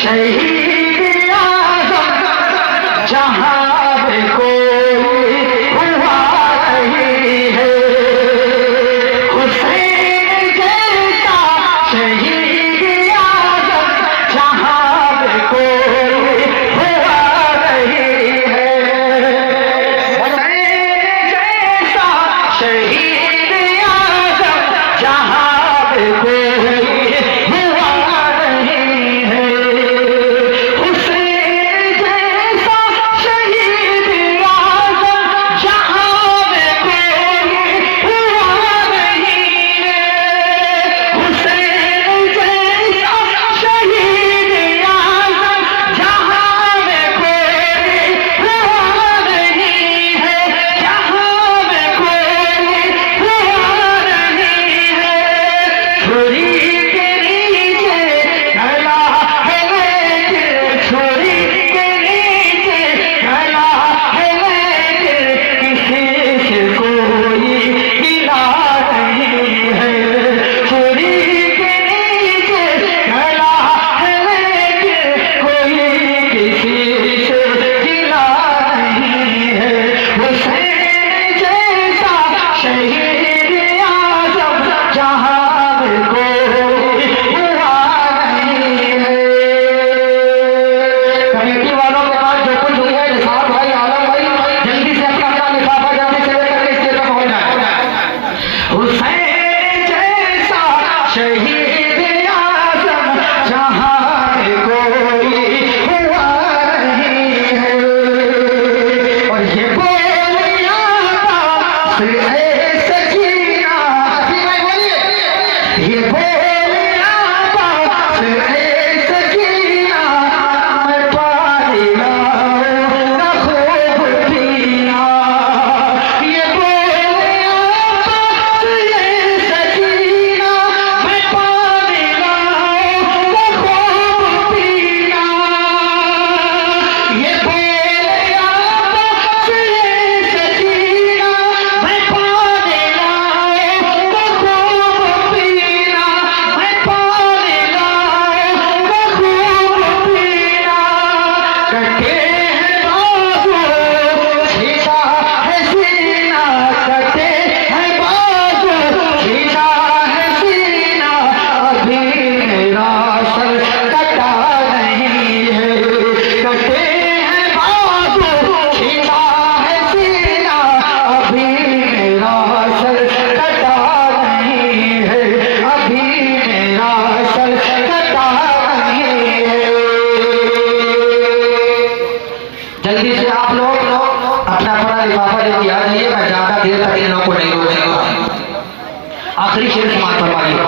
शहीद आज़म जहां पे कोई हुआ नहीं है, हुसैन जैसा शहीद आज़म जहां पे कोई हुआ नहीं है, हुसैन जैसा शहीद आज़म जहां पे कोई जल्दी से आप लोग अपना अपना लिफाफा लेके आ जाइए। मैं ज्यादा देर तक इन लोगों को नहीं रोकूंगा। आखिरी शेर समाप्त फरमाइए।